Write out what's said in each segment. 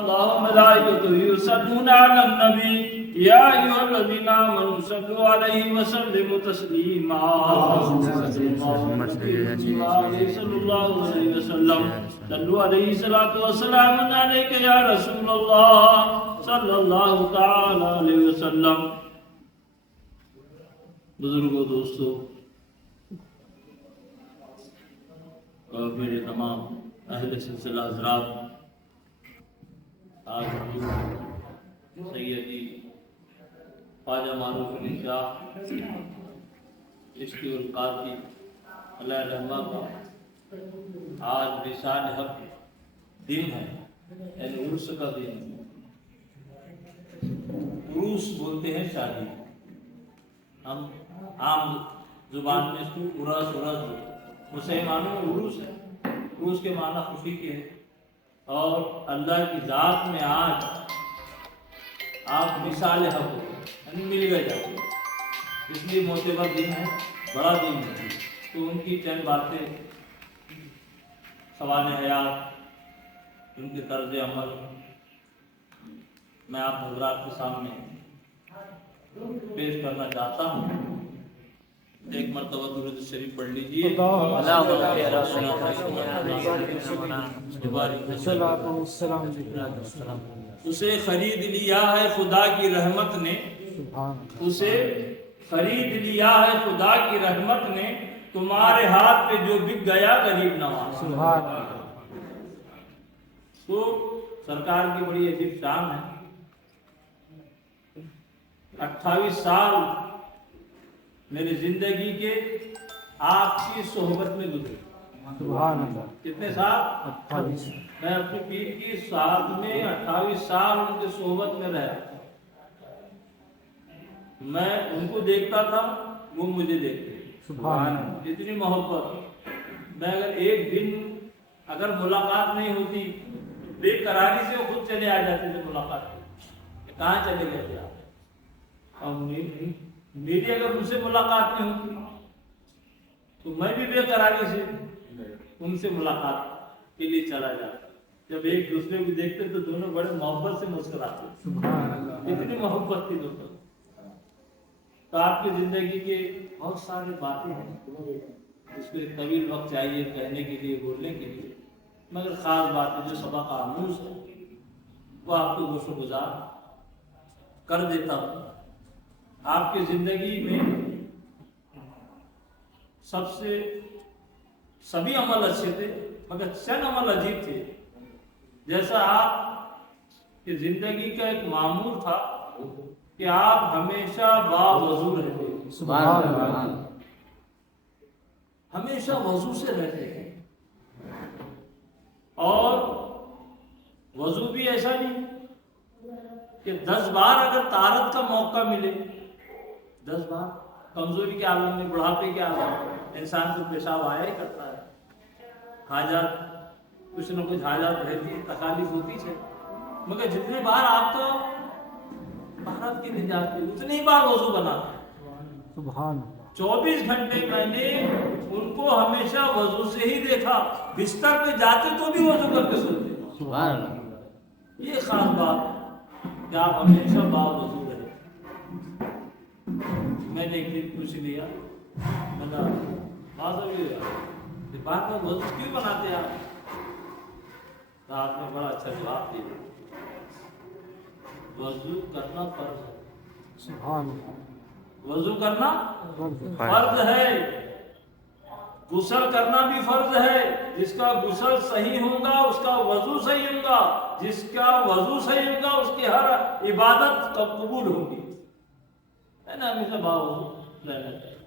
الله وملائكته يصلون على النبي يا أيها الذين آمنوا صلوا عليه وسلموا تسليما صلى الله عليه وسلم صلوا عليه الصلاة والسلام عليك يا رسول الله صلى الله تعالى عليه وسلم. بزرگوں، دوستوں اور میرے تمام اہل سلسلہ حضرات، آج سیدی خواجہ معروف علی شاہ چشتی القادری علیہ رحمہ کا آج لسان حق دن ہے، یعنی عرس کا دن. عروس بولتے ہیں شادی، ہم عام زبان میں اس کو عرس مسلمانوں میں عروس ہے. عروس کے معنی خوشی کے ہے، اور اللہ کی ذات میں آج آپ مثال حق ہو، یعنی مل گئے جاتے، اس لیے معتبر دن ہے، بڑا دن ہے. تو ان کی چند باتیں، سوال حیات، ان کے طرز عمل میں آپ حضرات کے سامنے پیش کرنا چاہتا ہوں. ایک مرتبہ درود شریف پڑھ لیجیے. اسے خرید لیا ہے خدا کی رحمت نے، اسے خرید لیا ہے خدا کی رحمت نے، تمہارے ہاتھ پہ جو بک گیا غریب نواز. تو سرکار کی بڑی عجیب شان ہے. 28 سال میری زندگی کے آپ کی صحبت میں گزرے. کتنے سال؟ 28. میں اپنی پیر کی ساتھ میں 28 سال ان کے صحبت میں رہا. میں ان کو دیکھتا تھا، وہ مجھے دیکھتے. اتنی محبت. میں اگر ایک دن اگر ملاقات نہیں ہوتی، بے قراری سے وہ خود چلے آ جاتے تھے ملاقات میں. کہاں چلے گئے تھے آپ؟ اور میری اگر ان سے ملاقات نہیں ہوتی تو میں بھی بے قراری سے ان سے ملاقات کے لیے چلا جاتا. جب ایک دوسرے کو دیکھتے تو دونوں بڑے محبت سے مسکراتے. اتنی محبت تھی دونوں. تو آپ کی زندگی کے بہت ساری باتیں ہیں، اس پہ طویل وقت چاہیے کہنے کے لیے، بولنے کے لیے، مگر خاص باتیں جو سبق آموز ہے وہ آپ کو گوش و گزار کر دیتا ہوں. آپ کی زندگی میں سبھی عمل اچھے تھے، مگر چند عمل عجیب تھے. جیسا آپ کی زندگی کا ایک معمول تھا کہ آپ ہمیشہ باوضو رہتے. سبحان اللہ. ہمیشہ وضو سے رہتے ہیں، اور وضو بھی ایسا نہیں کہ 10 بار اگر طہارت کا موقع ملے، 10 بار. کمزوری کے عالم میں، بڑھاپے کے عالم میں انسان کو پیشاب آیا ہی کرتا ہے. حاجات، کچھ نہ کچھ حاجات رہتی ہے، تکالیف ہوتی ہے، مگر جتنے بار آپ کو طہارت کے لیے جاتے اتنی بار وضو بناتے. سبحان اللہ. 24 گھنٹے میں نے ان کو ہمیشہ وضو سے ہی دیکھا. بستر پہ جاتے تو بھی وضو کر کے سوتے. سبحان اللہ. یہ خاص بات کہ آپ ہمیشہ باوضو رہے. میں نے ایک دن پوچھ لیا، میں نے بات میں وضو کیوں بناتے آپ؟ تو آپ نے بڑا اچھا جواب دیا، وضو کرنا فرض ہے. سبحان اللہ. وضو کرنا فرض ہے. غسل کرنا بھی فرض ہے. جس کا غسل صحیح ہوگا اس کا وضو صحیح ہوگا، جس کا وضو صحیح ہوگا اس کی ہر عبادت قبول ہوگی. ہے نا؟ ہمیشہ باوضو رہنا چاہیے.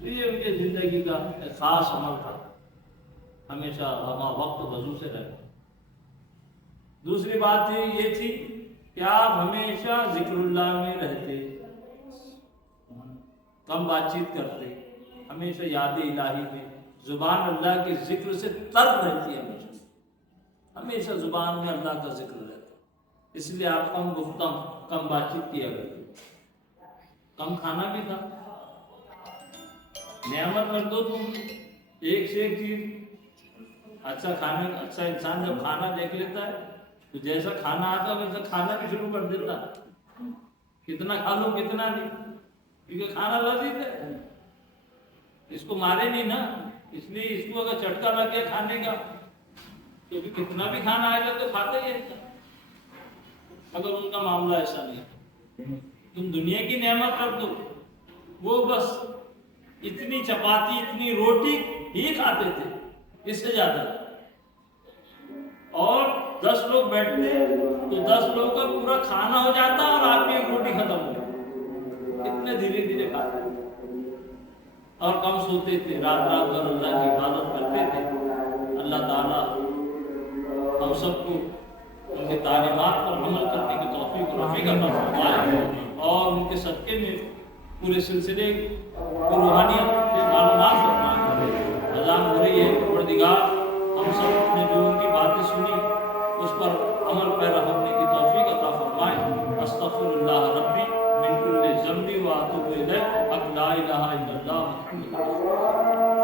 تو یہ ان کی زندگی کا ایک خاص عمل تھا، ہمیشہ ہمہ وقت وضو سے رہنا. دوسری بات یہ تھی کہ آپ ہمیشہ ذکر اللہ میں رہتے، کم بات چیت کرتے، ہمیشہ یاد الہی میں، زبان اللہ کے ذکر سے تر رہتی ہے. ہمیشہ زبان میں اللہ کا ذکر رہتا. اس لیے آپ کم گفتم، کم بات چیت کیا کرتے. کم کھانا بھی تھا. نعمت کر دو تم ایک سے ایک چیز. اچھا انسان جب کھانا دیکھ لیتا ہے تو جیسا کھانا آتا ویسا کھانا بھی شروع کر دیتا، کتنا کھا لو کتنا نہیں، کیونکہ کھانا لذیذ ہے، اس کو مارے نہیں نا، اس لیے اس کو اگر چٹکا لگ گیا کھانے کا، کیونکہ کتنا بھی کھانا آئے گا تو کھاتے ہی رہتا، مگر ان کا معاملہ ایسا نہیں، تم دنیا کی نعمت کر دو، وہ بس اتنی چپاتی اتنی روٹی ہی کھاتے تھے، اس سے زیادہ، اور 10 لوگ بیٹھتے تو 10 لوگوں کا پورا کھانا ہو جاتا اور آپ کی ایک روٹی ختم ہو جاتی، اتنے دھیرے دھیرے کھاتے اور کم سوتے تھے، رات رات بھر اللہ کی عبادت کرتے تھے۔ اللہ تعالیٰ ہم سب کو ان کی تعلیمات پر عمل کرنے کی توفیق رفیق عطا فرمائے اور ان کے صدقے میں پورے سلسلے کو روحانیت سے معلومات فرمائے۔ اذان ہو رہی ہے، پروردگار ہم سب نے جو ان کی باتیں سنی اس پر عمل پیرا ہونے کی توفیق عطا فرمائے۔ استغفر اللہ ربی من کل ذنب و اتوب الیہ، لا الہ الا اللہ محمد رسول اللہ۔